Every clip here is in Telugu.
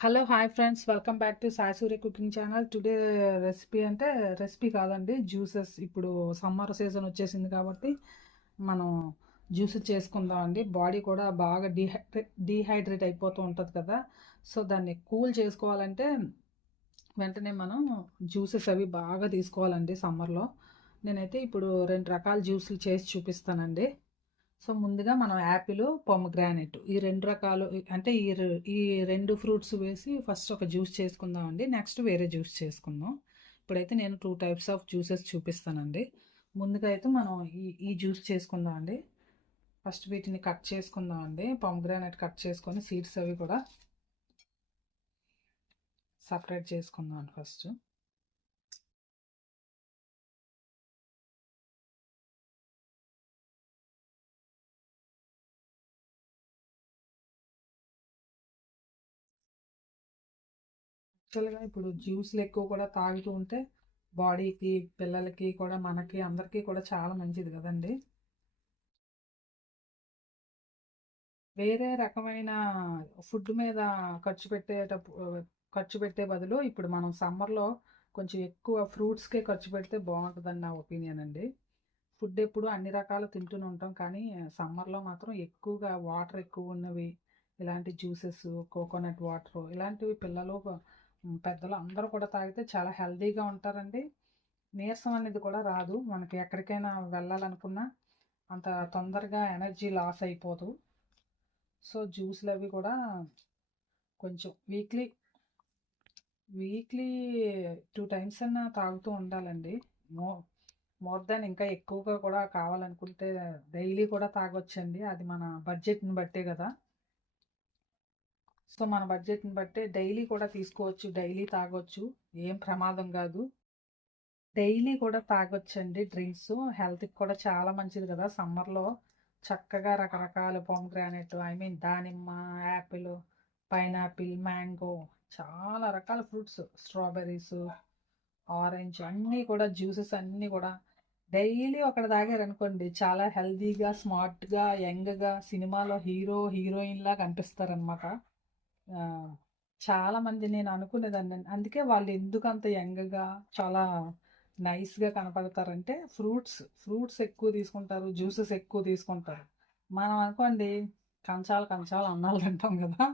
Hello hi friends welcome back to Sai Surya cooking channel today recipe అంటే రెసిపీ కాదండి జ్యూసెస్ ఇప్పుడు సమ్మర్ సీజన్ వచ్చేసింది కాబట్టి మనం జ్యూస్ చేసుకుందాం అండి. బాడీ కూడా బాగా డీహైడ్రేట్ డీహైడ్రేట్ అయిపోతూ ఉంటుంది కదా. సో దాన్ని కూల్ చేసుకోవాలంటే వెంటనే మనం జ్యూసెస్ అవి బాగా తీసుకోవాలండి సమ్మర్లో నేనైతే ఇప్పుడు రెండు రకాల జ్యూసులు చేసి చూపిస్తానండి. సో ముందుగా మనం యాపిల్ పొమగ్రానెట్ ఈ రెండు రకాలు అంటే ఈ ఈ రెండు ఫ్రూట్స్ వేసి ఫస్ట్ ఒక జ్యూస్ చేసుకుందాం అండి నెక్స్ట్ వేరే జ్యూస్ చేసుకుందాం. ఇప్పుడైతే నేను టూ టైప్స్ ఆఫ్ జ్యూసెస్ చూపిస్తానండి. ముందుగా అయితే మనం ఈ ఈ జ్యూస్ చేసుకుందామండి. ఫస్ట్ వీటిని కట్ చేసుకుందామండి. పొమగ్రానెట్ కట్ చేసుకొని సీడ్స్ అవి కూడా సపరేట్ చేసుకుందాం ఫస్ట్. యాక్చువల్గా ఇప్పుడు జ్యూస్లు ఎక్కువ కూడా తాగుతూ ఉంటే బాడీకి పిల్లలకి కూడా మనకి అందరికీ కూడా చాలా మంచిది కదండి. వేరే రకమైన ఫుడ్ మీద ఖర్చు పెట్టేటప్పుడు ఖర్చు పెట్టే బదులు ఇప్పుడు మనం సమ్మర్లో కొంచెం ఎక్కువ ఫ్రూట్స్కే ఖర్చు పెడితే బాగుంటుందని నా ఒపీనియన్ అండి. ఫుడ్ ఎప్పుడు అన్ని రకాలు తింటూనే ఉంటాం కానీ సమ్మర్లో మాత్రం ఎక్కువగా వాటర్ ఎక్కువ ఉన్నవి ఇలాంటి జ్యూసెస్ కోకోనట్ వాటర్ ఇలాంటివి పిల్లలు పెద్దలు అందరూ కూడా తాగితే చాలా హెల్దీగా ఉంటారండి. నీరసం అనేది కూడా రాదు. మనకి ఎక్కడికైనా వెళ్ళాలనుకున్నా అంత తొందరగా ఎనర్జీ లాస్ అయిపోదు. సో జ్యూస్లు అవి కూడా కొంచెం వీక్లీ వీక్లీ టూ టైమ్స్ అన్నా తాగుతూ ఉండాలండి. మో మోర్ దాన్ ఇంకా ఎక్కువగా కూడా కావాలనుకుంటే డైలీ కూడా తాగొచ్చండి. అది మన బడ్జెట్ని బట్టే కదా. సో మన బడ్జెట్ని బట్టే డైలీ కూడా తీసుకోవచ్చు డైలీ తాగొచ్చు. ఏం ప్రమాదం కాదు. డైలీ కూడా తాగొచ్చండి డ్రింక్స్. హెల్త్కి కూడా చాలా మంచిది కదా సమ్మర్లో. చక్కగా రకరకాల పొమగ్రానెట్ ఐ మీన్ దానిమ్మ యాపిల్ పైనాపిల్ మ్యాంగో చాలా రకాల ఫ్రూట్స్ స్ట్రాబెర్రీస్ ఆరెంజ్ అన్నీ కూడా జ్యూసెస్ అన్నీ కూడా. డైలీ ఒకటి తాగారనుకోండి చాలా హెల్తీగా స్మార్ట్గా యంగ్గా సినిమాలో హీరో హీరోయిన్లా కనిపిస్తారనమాట చాలా మంది నేను అనుకునేదాన్ని. అందుకే వాళ్ళు ఎందుకు అంత యంగ్గా చాలా నైస్గా కనపడతారంటే ఫ్రూట్స్ ఫ్రూట్స్ ఎక్కువ తీసుకుంటారు జ్యూసెస్ ఎక్కువ తీసుకుంటారు. మనం అనుకోండి కంచాలు కంచాలు అన్నాలు తింటాం కదా.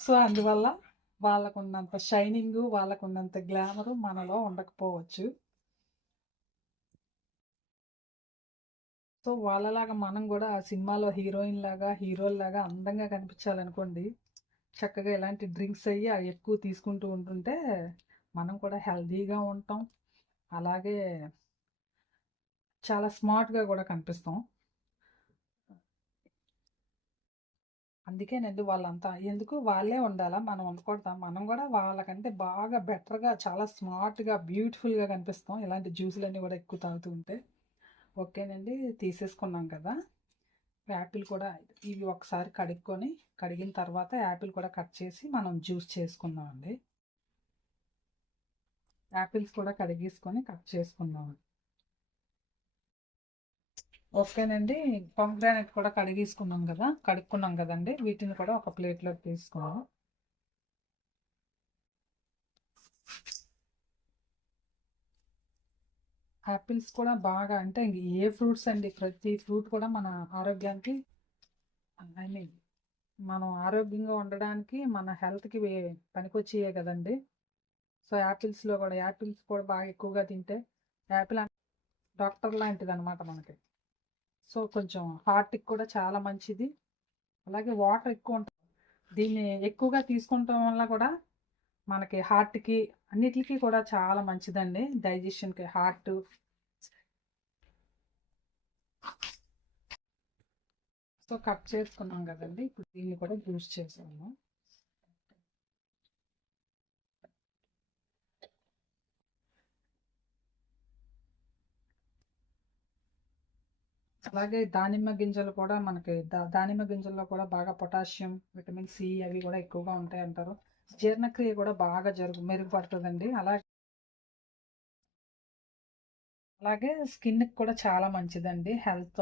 సో అందువల్ల వాళ్ళకున్నంత షైనింగ్ వాళ్ళకున్నంత గ్లామర్ మనలో ఉండకపోవచ్చు. సో వాళ్ళలాగా మనం కూడా ఆ సినిమాలో హీరోయిన్ లాగా హీరోల్లాగా అందంగా కనిపించాలనుకోండి చక్కగా ఇలాంటి డ్రింక్స్ అయ్యి అవి ఎక్కువ తీసుకుంటూ ఉంటుంటే మనం కూడా హెల్తీగా ఉంటాం. అలాగే చాలా స్మార్ట్గా కూడా కనిపిస్తాం. అందుకేనండి వాళ్ళంతా ఎందుకు వాళ్ళే ఉండాలా? మనం వండుకుంటాం మనం కూడా వాళ్ళకంటే బాగా బెటర్గా చాలా స్మార్ట్గా బ్యూటిఫుల్గా కనిపిస్తాం. ఇలాంటి జ్యూసులన్నీ కూడా ఎక్కువ తాగుతూ ఉంటే. ఓకేనండి తీసేసుకున్నాం కదా. యాపిల్ కూడా ఇవి ఒకసారి కడుక్కొని కడిగిన తర్వాత యాపిల్ కూడా కట్ చేసి మనం జ్యూస్ చేసుకుందామండి. యాపిల్స్ కూడా కడిగేసుకొని కట్ చేసుకుందాం. ఓకేనండి. పంగ్రానైట్ కూడా కడిగేసుకున్నాం కదా కడుక్కున్నాం కదండి. వీటిని కూడా ఒక ప్లేట్లోకి తీసుకున్నాం యాపిల్స్ కూడా బాగా అంటే ఇంక ఏ ఫ్రూట్స్ అండి? ప్రతి ఫ్రూట్ కూడా మన ఆరోగ్యానికి ఐ మీన్ మనం ఆరోగ్యంగా ఉండడానికి మన హెల్త్కి పనికొచ్చేయే కదండి. సో యాపిల్స్లో కూడా యాపిల్స్ కూడా బాగా ఎక్కువగా తింటే యాపిల్ డాక్టర్ లాంటిది అనమాట మనకి. సో కొంచెం హార్ట్కి కూడా చాలా మంచిది. అలాగే వాటర్ ఎక్కువ ఉంటుంది దీన్ని ఎక్కువగా తీసుకుంటాం వల్ల కూడా మనకి హార్ట్కి అన్నిటికీ కూడా చాలా మంచిదండి. డైజెషన్కి హార్ట్. సో కట్ చేసుకున్నాం కదండి. ఇప్పుడు దీన్ని కూడా జ్యూస్ చేసాము అలాగే దానిమ్మ గింజలు కూడా మనకి దా- దానిమ్మ గింజల్లో కూడా బాగా పొటాషియం విటమిన్ సి అవి కూడా ఎక్కువగా ఉంటాయి అంటారు జీర్ణక్రియ కూడా బాగా జరుగు మెరుగుపడుతుందండి. అలాగే అలాగే స్కిన్కి కూడా చాలా మంచిదండి. హెల్త్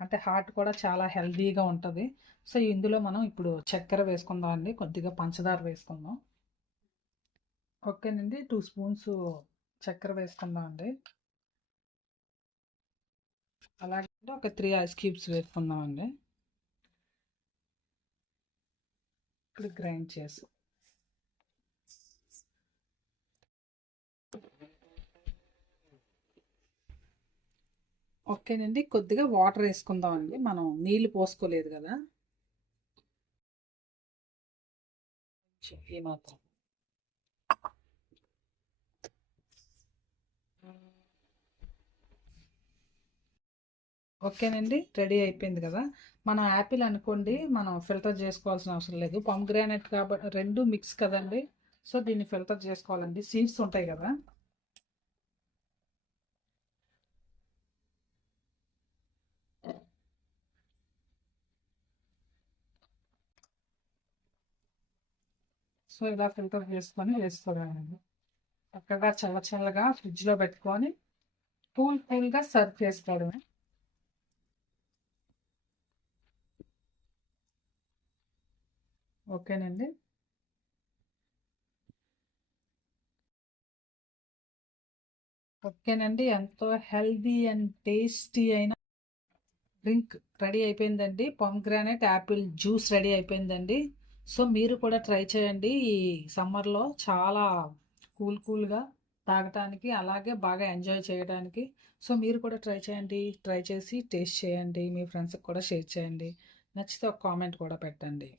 అంటే హార్ట్ కూడా చాలా హెల్దీగా ఉంటుంది. సో ఇందులో మనం ఇప్పుడు చక్కెర వేసుకుందాం అండి. కొద్దిగా పంచదార వేసుకుందాం. ఓకేనండి. టూ స్పూన్స్ చక్కెర వేసుకుందాం అండి. అలాగే ఒక త్రీ ఐస్ క్యూబ్స్ వేసుకుందాం అండి. ఇప్పుడు గ్రైండ్ చేసి ఓకేనండి. కొద్దిగా వాటర్ వేసుకుందాం అండి మనం నీళ్ళు పోసుకోలేదు కదా. ఈ మాత్రం. ఓకేనండి. రెడీ అయిపోయింది కదా. మనం యాపిల్ అనుకోండి మనం ఫిల్టర్ చేసుకోవాల్సిన అవసరం లేదు. పమ్ గ్రానైట్ కాబట్టి రెండు మిక్స్ కదండి. సో దీన్ని ఫిల్టర్ చేసుకోవాలండి. సీడ్స్ ఉంటాయి కదా. సో ఇలా ఫిల్టర్ చేసుకొని వేసుకోవాలండి చక్కగా చల్ల చల్లగా ఫ్రిడ్జ్లో పెట్టుకొని కూల్ కూల్గా సర్వ్ చేసుకోవడమే ఓకేనండి ఓకేనండి ఎంతో హెల్దీ అండ్ టేస్టీ అయిన డ్రింక్ రెడీ అయిపోయిందండి. గ్రానైట్ యాపిల్ జ్యూస్ రెడీ అయిపోయిందండి. సో మీరు కూడా ట్రై చేయండి. ఈ సమ్మర్లో చాలా కూల్ కూల్గా తాగటానికి అలాగే బాగా ఎంజాయ్ చేయడానికి సో మీరు కూడా ట్రై చేయండి. ట్రై చేసి టేస్ట్ చేయండి. మీ ఫ్రెండ్స్కి కూడా షేర్ చేయండి. నచ్చితే ఒక కామెంట్ కూడా పెట్టండి.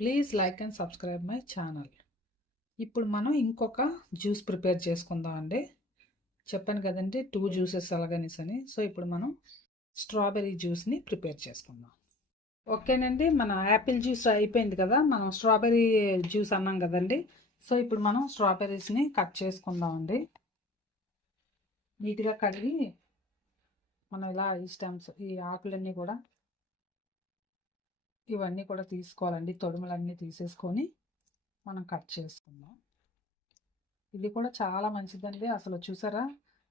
Please like and subscribe my channel. ఇప్పుడు మనం ఇంకొక జ్యూస్ ప్రిపేర్ చేసుకుందాం అండి. చెప్పాను కదండి టూ జ్యూసెస్ అలాగనేసి అని సో ఇప్పుడు మనం స్ట్రాబెర్రీ జ్యూస్ని ప్రిపేర్ చేసుకుందాం. ఓకేనండి. మన యాపిల్ జ్యూస్ అయిపోయింది కదా మనం స్ట్రాబెర్రీ జ్యూస్ అన్నాం కదండి. సో ఇప్పుడు మనం స్ట్రాబెర్రీస్ని కట్ చేసుకుందాం అండి నీట్గా కడిగి మనం ఇలా ఈ స్టెమ్స్ ఈ ఆకులన్నీ కూడా ఇవన్నీ కూడా తీసుకోవాలండి. తొడుములన్నీ తీసేసుకొని మనం కట్ చేసుకుందాం. ఇది కూడా చాలా మంచిదండి. అసలు చూసారా?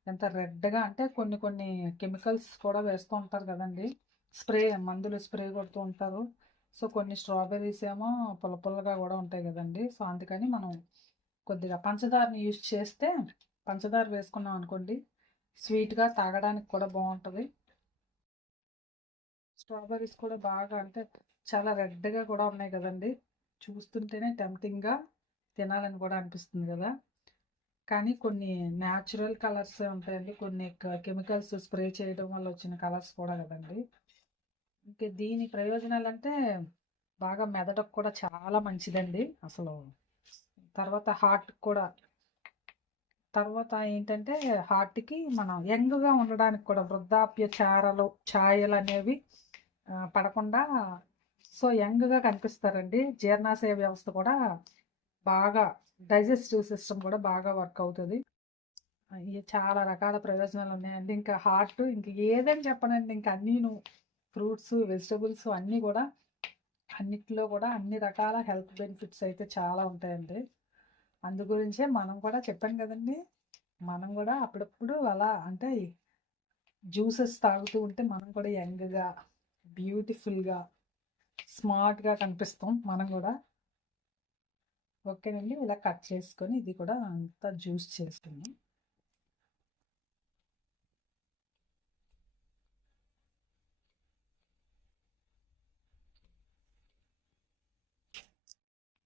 ఎంత రెడ్గా అంటే కొన్ని కొన్ని కెమికల్స్ కూడా వేస్తూ ఉంటారు కదండి. స్ప్రే మందులు స్ప్రే కొడుతూ ఉంటారు. సో కొన్ని స్ట్రాబెర్రీస్ ఏమో పుల్ల పుల్లగా కూడా ఉంటాయి కదండి. సో అందుకని మనం కొద్దిగా పంచదారని యూజ్ చేస్తే పంచదార వేసుకున్నాం అనుకోండి స్వీట్గా తాగడానికి కూడా బాగుంటుంది. స్ట్రాబెర్రీస్ కూడా బాగా అంటే చాలా రెడ్గా కూడా ఉన్నాయి కదండి. చూస్తుంటేనే టెంప్టింగ్గా తినాలని కూడా అనిపిస్తుంది కదా. కానీ కొన్ని న్యాచురల్ కలర్స్ ఉంటాయండి. కొన్ని కెమికల్స్ స్ప్రే చేయడం వల్ల వచ్చిన కలర్స్ కూడా కదండి. ఇంకా దీని ప్రయోజనాలు అంటే బాగా మెదడుకు కూడా చాలా మంచిదండి. అసలు తర్వాత హార్ట్ కూడా. తర్వాత ఏంటంటే హార్ట్కి మనం యంగ్గా ఉండడానికి కూడా వృద్ధాప్య చారలు ఛాయలు అనేవి పడకుండా సో యంగ్గా కనిపిస్తారండి. జీర్ణాశయ వ్యవస్థ కూడా బాగా డైజెస్టివ్ సిస్టమ్ కూడా బాగా వర్క్ అవుతుంది. చాలా రకాల ప్రయోజనాలు ఉన్నాయండి ఇంకా హార్ట్ ఇంక ఏదని చెప్పనండి. ఇంకా అన్నీను ఫ్రూట్స్ వెజిటబుల్స్ అన్నీ కూడా అన్నిట్లో కూడా అన్ని రకాల హెల్త్ బెనిఫిట్స్ అయితే చాలా ఉంటాయండి. అందు గురించే మనం కూడా చెప్పాం కదండి. మనం కూడా అప్పుడప్పుడు అలా అంటే జ్యూసెస్ తాగుతూ ఉంటే మనం కూడా యంగ్గా బ్యూటిఫుల్గా స్మార్ట్గా కనిపిస్తాం మనం కూడా. ఓకేనండి. ఇలా కట్ చేసుకొని ఇది కూడా అంతా జ్యూస్ చేసుకుని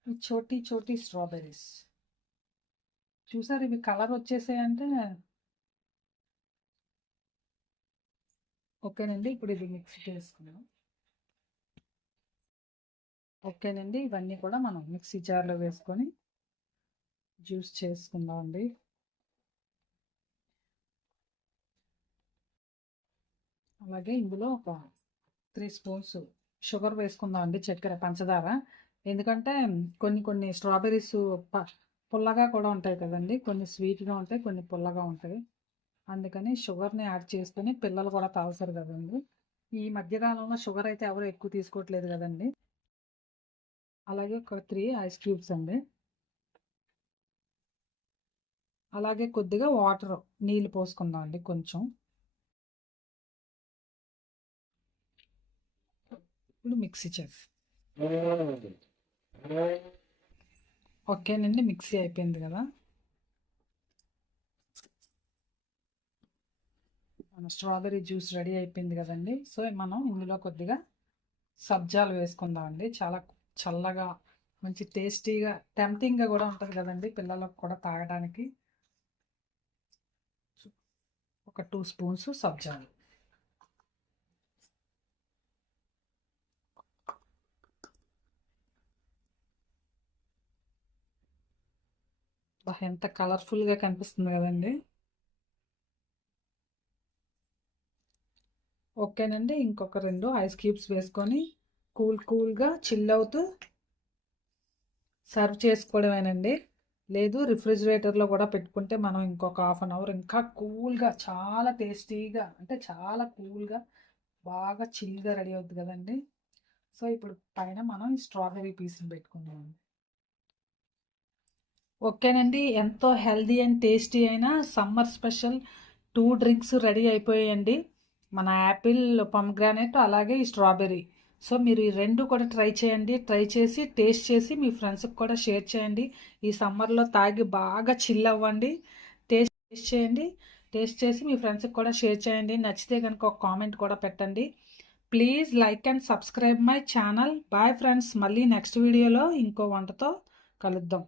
చోటీ చోటీ స్ట్రాబెర్రీస్. చూసారు ఇవి కలర్ వచ్చేసాయంటే? ఓకేనండి ఇప్పుడు ఇది మిక్స్ చేసుకున్నాం ఓకేనండి ఇవన్నీ కూడా మనం మిక్సీ జార్లో వేసుకొని జ్యూస్ చేసుకుందాం అండి. అలాగే ఇందులో ఒక త్రీ స్పూన్స్ షుగర్ వేసుకుందాం అండి చక్కెర పంచదార. ఎందుకంటే కొన్ని కొన్ని స్ట్రాబెర్రీస్ పుల్లగా కూడా ఉంటాయి కదండి. కొన్ని స్వీట్గా ఉంటాయి కొన్ని పుల్లగా ఉంటాయి. అందుకని షుగర్ని యాడ్ చేసుకొని పిల్లలు కూడా తాగుతారు కదండి. ఈ మధ్యకాలంలో షుగర్ అయితే ఎవరు ఎక్కువ తీసుకోవట్లేదు కదండి. అలాగే ఒక త్రీ ఐస్ క్యూబ్స్ అండి. అలాగే కొద్దిగా వాటర్ నీళ్ళు పోసుకుందాం అండి కొంచెం. ఇప్పుడు మిక్సీ చేసి ఓకేనండి మిక్సీ అయిపోయింది కదా. మన స్ట్రాబెరీ జ్యూస్ రెడీ అయిపోయింది కదండి. సో మనం ఇందులో కొద్దిగా సబ్జాలు వేసుకుందామండి. చాలా చల్లగా మంచి టేస్టీగా టెంప్టింగ్గా కూడా ఉంటుంది కదండి పిల్లలకు కూడా తాగడానికి. ఒక టూ స్పూన్స్ సబ్జాలు. ఎంత కలర్ఫుల్గా కనిపిస్తుంది కదండి. ఓకేనండి ఇంకొక రెండు ఐస్ క్యూబ్స్ వేసుకొని కూల్ కూల్గా చిల్ అవుతూ సర్వ్ చేసుకోవడమేనండి. లేదు రిఫ్రిజిరేటర్లో కూడా పెట్టుకుంటే మనం ఇంకొక హాఫ్ అన్ అవర్ ఇంకా కూల్గా చాలా టేస్టీగా అంటే చాలా కూల్గా బాగా చిల్గా రెడీ అవుతుంది కదండి. సో ఇప్పుడు పైన మనం స్ట్రాబెరీ పీస్ని పెట్టుకుందాం ఓకేనండి. ఎంతో హెల్దీ అండ్ టేస్టీ అయిన summer special two drinks ready అయిపోయాయండి. మన యాపిల్ గ్రానైట్ అలాగే ఈ స్ట్రాబెర్రీ. సో మీరు ఈ రెండు కూడా ట్రై చేయండి. ట్రై చేసి టేస్ట్ చేసి మీ ఫ్రెండ్స్కి కూడా షేర్ చేయండి. ఈ సమ్మర్లో తాగి బాగా చిల్ అవ్వండి. టేస్ట్ టేస్ట్ చేయండి. టేస్ట్ చేసి మీ ఫ్రెండ్స్కి కూడా షేర్ చేయండి. నచ్చితే కనుక ఒక కామెంట్ కూడా పెట్టండి. Please like and subscribe my channel. Bye friends. మళ్ళీ నెక్స్ట్ వీడియోలో ఇంకో వంటతో కలుద్దాం.